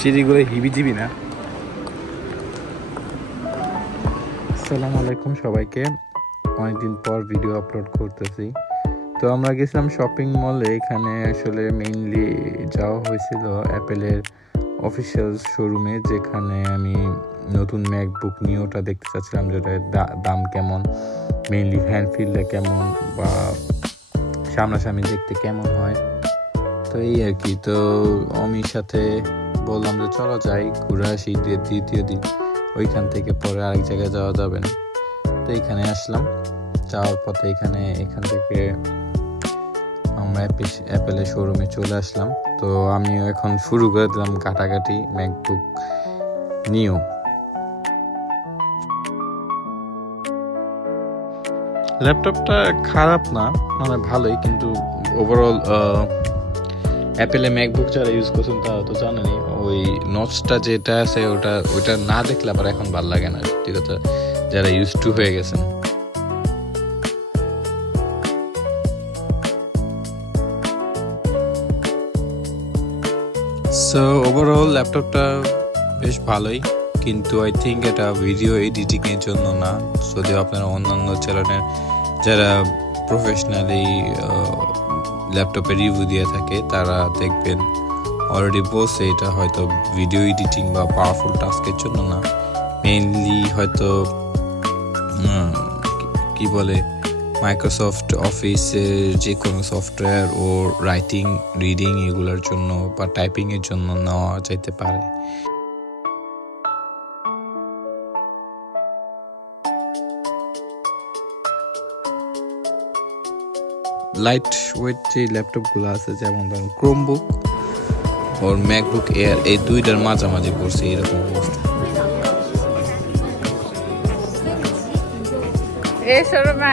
সিঁড়িগুলো হিবিজিবি না। আসসালামু আলাইকুম সবাইকে, অনেকদিন পর ভিডিও আপলোড করতেছি। তো আমরা গেছিলাম শপিং মলে। এখানে আসলে মেইনলি যাওয়া হয়েছিল অ্যাপেলের অফিসিয়াল শোরুমে, যেখানে আমি নতুন ম্যাকবুক নিওটা দেখতে চাচ্ছিলাম, যেটা দাম কেমন, মেইনলি হ্যান্ড ফিলটা কেমন, বা সামনাসামনি দেখতে কেমন হয়। তো এই আর কি। তো অমির সাথে বললাম যে চলো যাই ঘুরে আসি দ্বিতীয় দিন, ওইখান থেকে পরে আরেক জায়গায় যাওয়া যাবে না। তো এইখানে আসলাম, যাওয়ার পথে এখান থেকে আমরা অ্যাপেলের শোরুমে চলে আসলাম। তো আমিও এখন শুরু করে দিলাম ঘাটাঘাটি ম্যাকবুক নিও। ল্যাপটপটা খারাপ না, মানে ভালোই, কিন্তু ওভারঅল অ্যাপেলে ম্যাকবুক যারা ইউজ করছেন তারা তো জানেনি, ওই নচটা যেটা আছে ওটা না দেখলে আবার এখন ভালো লাগে না, সত্যি কথা, যারা ইউজ টু হয়ে গেছেন। সো ওভারঅল ল্যাপটপটা বেশ ভালোই, কিন্তু আই থিঙ্ক এটা ভিডিও এডিটিং এর জন্য না। যদিও আপনারা অন্যান্য চ্যানেলের যারা প্রফেশনালি ল্যাপটপে রিভিউ দিয়ে থাকে তারা দেখবেন অলরেডি বলছে এটা হয়তো ভিডিও এডিটিং বা পাওয়ারফুল টাস্কের জন্য না, মেইনলি হয়তো কি বলে মাইক্রোসফট অফিসের যে কোনো সফটওয়্যার ও রাইটিং রিডিং এগুলোর জন্য বা টাইপিং এর জন্য নেওয়া যেতে পারে। লাইট ওয়েট যে ল্যাপটপগুলো আছে, যেমন ধরুন ক্রোমবুক ওর ম্যাকবুক এয়ার, এই দুইটার মাঝামাঝি করছে এরকম অবস্থা। এই শোরুমে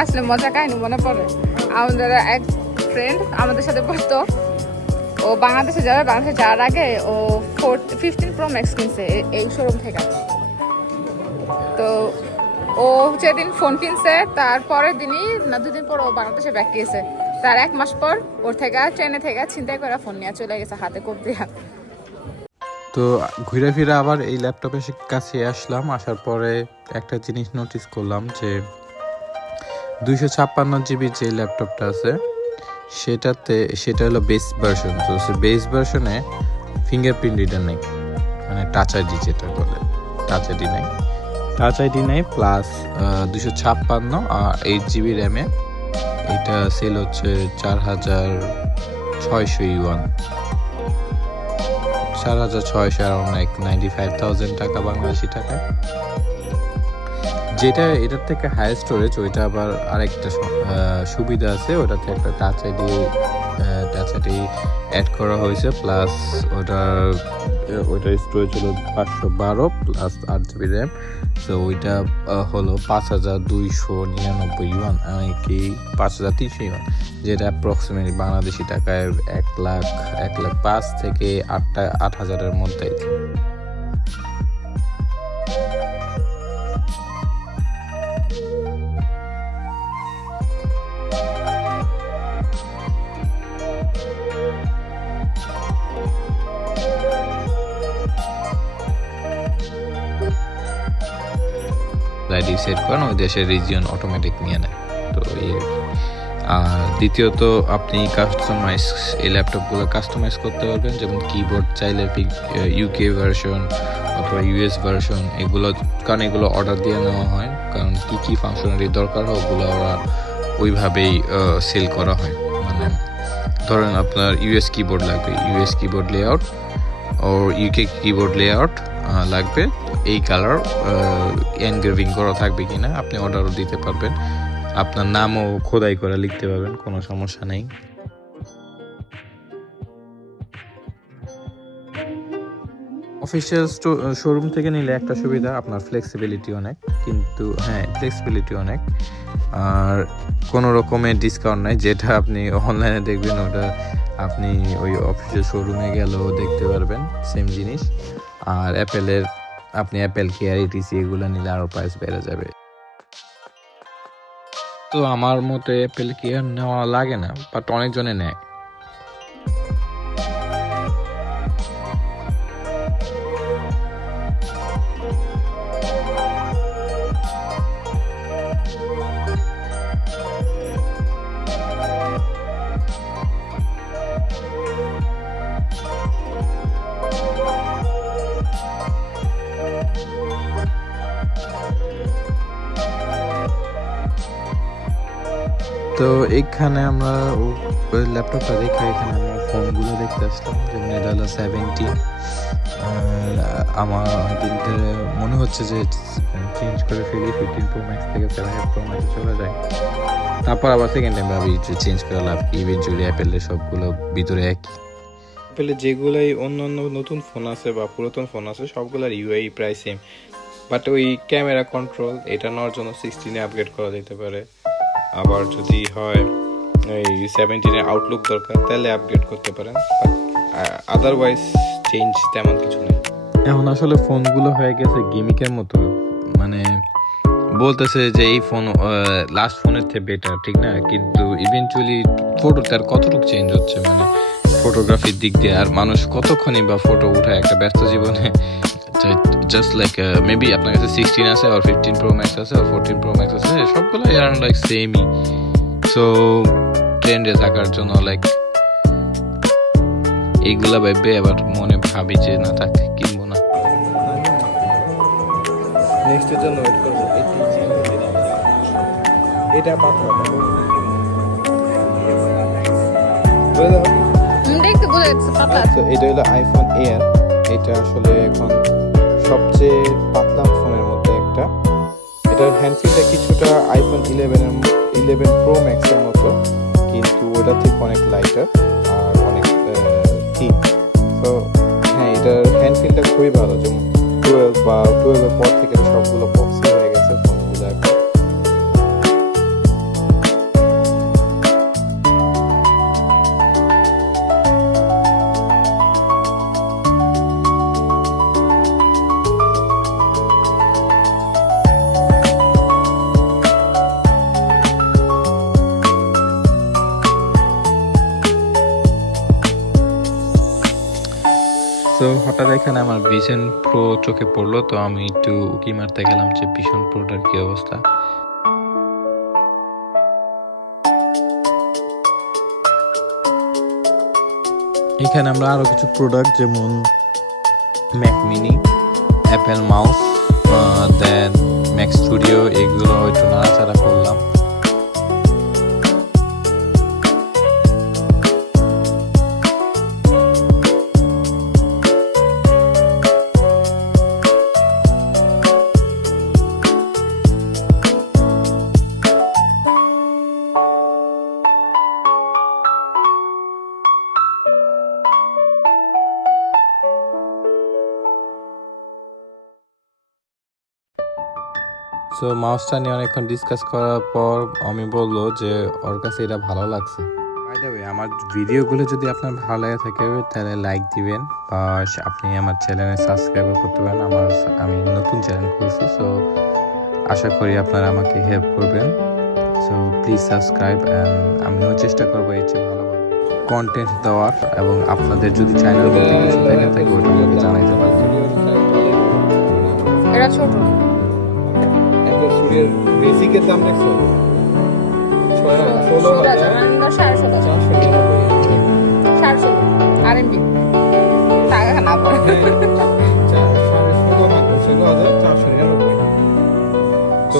আসলে মজা কাহিনী মনে পড়ে। আমাদের এক ফ্রেন্ড আমাদের সাথে পড়তো, ও বাংলাদেশে যাবে, বাংলাদেশে যাওয়ার আগে ও 15 Pro Max কিনছে এই শোরুম থেকে। তো ও যেদিন ফোন কিনছে তার পরের দিনই না 2 দিন পর ও বাংলাদেশে ব্যাক গিয়েছে। তার 1 মাস পর ওর থেকে ট্রেনে থেকে ছিনতাই করে ফোন নিয়ে চলে গেছে হাতে কোপ দিয়া। তো ঘুরে ফিরে আবার এই ল্যাপটপের কাছে আসলাম। আসার পরে একটা জিনিস নোটিস করলাম যে 256 GB যে ল্যাপটপটা আছে সেটা হলো বেস ভার্সন। তো বেস ভার্সনে ফিঙ্গারপ্রিন্ট রিডার নেই, মানে টাচ আইডি যেটা বলে, টাচ আইডি নেই প্লাস 256 আর 8 GB র্যামে। এটা সেল হচ্ছে 4600 ইউয়ান, 4600 অ্যারাউন্ড 95,000 টাকা বাংলাদেশি টাকা। যেটা এটার থেকে হাই স্টোরেজ, ওইটা আবার আরেকটা সুবিধা আছে, ওটাতে একটা টাচ আইডি অ্যাড করা হয়েছে, প্লাস ওইটার স্টোরেজ হলো 512 প্লাস 8 GB র্যাম। সো ওইটা হলো 5299 ইউয়ান, কি 5300 ইউয়ান, যেটা অ্যাপ্রক্সিমেটলি বাংলাদেশি টাকায় 1,05,000 থেকে 8,000-এর মধ্যে। আইডি সেট করেন, ওই দেশের রিজিয়ন অটোমেটিক নিয়ে নেয়। তো এই আর দ্বিতীয়ত আপনি এই ল্যাপটপগুলো কাস্টমাইজ করতে পারবেন, যেমন কিবোর্ড চাইলে ইউকে ভার্সন অথবা ইউএস ভার্সন, কারণ এগুলো অর্ডার দিয়ে নেওয়া হয়, কারণ কি ফাংশনালিটি দরকার হয় ওগুলো ওরা ওইভাবেই সেল করা হয়। মানে ধরেন আপনার ইউএস কিবোর্ড লাগবে, ইউএস কিবোর্ড লেআউট ও ইউকে কিবোর্ড লেআউট লাগবে, এই কালার এনগ্রেভিং করা থাকবে কিনা আপনি অর্ডারও দিতে পারবেন, আপনার নামও খোদাই করে লিখতে পারবেন, কোনো সমস্যা নেই। অফিসিয়াল শোরুম থেকে নিলে একটা সুবিধা, আপনার ফ্লেক্সিবিলিটি অনেক, কিন্তু ফ্লেক্সিবিলিটি অনেক, আর কোনো রকমের ডিসকাউন্ট নাই। যেটা আপনি অনলাইনে দেখবেন ওটা আপনি ওই অফিসিয়াল শোরুমে গেলেও দেখতে পারবেন সেম জিনিস। আর আপনি অ্যাপেল কেয়ার ইটিসি এগুলো নিলে আরও প্রাইস বেড়ে যাবে। তো আমার মতে অ্যাপেল কেয়ার নেওয়া লাগে না, বাট অনেকজনে নেয়। তো এখানে আমরা ল্যাপটপটা দেখে এখানে আমরা ফোনগুলো দেখতে আসলাম, যেমন এটা হলো 17। আর আমার অনেকদিন ধরে মনে হচ্ছে যে চেঞ্জ করে ফেলি, 15 প্রো ম্যাক্স থেকে 7 প্রো ম্যাক্স চলে যায়। তারপর আবার সেকেন্ড টাইম ভাবি যে চেঞ্জ করে লাভ কি, ইভেনচুয়ালি অ্যাপেলের সবগুলো ভিতরে একই। অ্যাপেলের যেগুলোই অন্য অন্য নতুন ফোন আছে বা পুরাতন ফোন আছে সবগুলোর ইউআই প্রায় সেম, বাট ওই ক্যামেরা কন্ট্রোল এটা নেওয়ার জন্য 16-এ আপগ্রেড করা যেতে পারে। আবার যদি হয় এই 17-এ আউটলুক দরকার তাহলে আপগ্রেড করতে পারেন, আদারওয়াইজ চেঞ্জ তেমন কিছু নেই। এখন আসলে ফোনগুলো হয়ে গেছে গেমিকের মতো, মানে বলতেছে যে এই ফোন লাস্ট ফোনের থেকে বেটার, ঠিক না? কিন্তু ইভেনচুয়ালি ফটোতে আর কতটুকু চেঞ্জ হচ্ছে, মানে ফটোগ্রাফির দিক দিয়ে আর মানুষ কতক্ষণই বা ফটো উঠায় একটা ব্যস্ত জীবনে। জাস্ট লাইক মেবি আপনার কাছে 16 আছে আর 15 প্রো ম্যাক্স আছে আর 14 প্রো ম্যাক্স আছে, সবগুলো অ্যারাউন্ড লাইক সেমই। সো ট্রেন্ডে থাকার জন্য লাইক এইগুলা ভাববে আবার মনে ভাবি যে না থাক কিনবো না, নেক্সটের জন্য ওয়েট করবো। এটা পাতলা দেখতে বোঝা যাচ্ছে পাতলা। এটা হলো আইফোন এয়ার, এটা আসলে এখন সবচেয়ে পাতলা ফোনের মধ্যে একটা। এটার হ্যান্ডফিলটা কিছুটা আইফোন 11 প্রো ম্যাক্সের মতো, কিন্তু ওটা থেকে অনেক লাইটার আর অনেক থিক। তো হ্যাঁ, এটার হ্যান্ডফিলটা খুবই ভালো, যেমন 12 বা 12-এর পর থেকে সবগুলো বক্সে হয়ে গেছে ফোনগুলো এখন। তো হঠাৎ এখানে আমার ভিশন প্রো চোখে পড়লো, তো আমি একটু উকি মারতে গেলাম যে ভিশন প্রোটার কি অবস্থা। এখানে আমরা আরো কিছু প্রোডাক্ট যেমন ম্যাক মিনি, অ্যাপেল মাউস, দেন ম্যাক স্টুডিও, এগুলো একটু নাড়াচাড়া করলাম। সো মাউসটা নিয়ে অনেকক্ষণ ডিসকাস করার পর আমি বললো যে ওর কাছে এটা ভালো লাগছে। বাই দ্য ওয়ে, আমার ভিডিওগুলো যদি আপনার ভালো লাগে থাকে তাহলে লাইক দিবেন, বা আপনি আমার চ্যানেলে সাবস্ক্রাইবও করতে পারেন। আমি নতুন চ্যানেল খুলছি, সো আশা করি আপনারা আমাকে হেল্প করবেন। সো প্লিজ সাবস্ক্রাইব, অ্যান্ড আমিও চেষ্টা করবো এর চেয়ে ভালো ভালো কন্টেন্ট দেওয়ার, এবং আপনাদের যদি চ্যানেল মধ্যে কিছু দেখা থাকে ওটা আমাকে জানাইতে পারবেন। এটা ছোট স্টুডিওর বেসিকের দাম দেখছো 16,000 RMB টাকা না পড়ে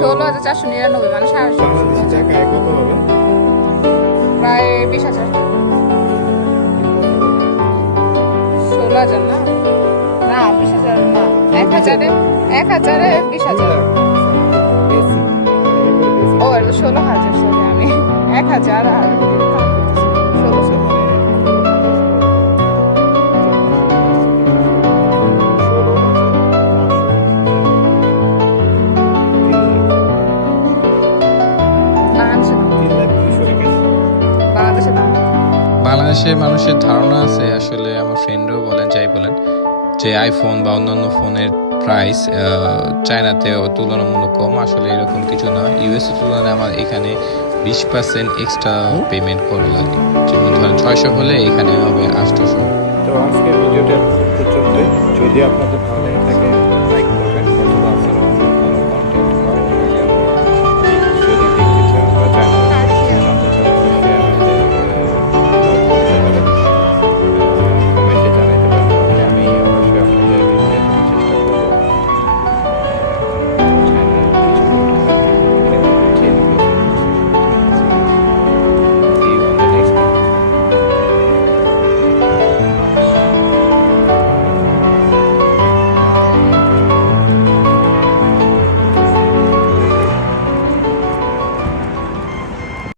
16,499 মানে 16,000 টাকায় কত হবে? প্রায় 20,000। 16,000 না, না 20,000 না, 1,000-এ 20,000। ও এটা 16,000, সরি আমি 1,000 আর 16,000। বাংলাদেশের মানুষের ধারণা আছে, আসলে আমার ফ্রেন্ডও বলেন যাই বলেন, যে আইফোন বা অন্যান্য ফোনের প্রাইস চায়নাতে তুলনামূলক কম। আসলে এরকম কিছু না, ইউএস তুলনায় আমার এখানে 20% এক্সট্রা পেমেন্ট করা লাগে। যেমন ধরেন 600 হলে এখানে হবে 800। তো আজকে ভিডিওটা পর্যন্তই। যদি আপনাদের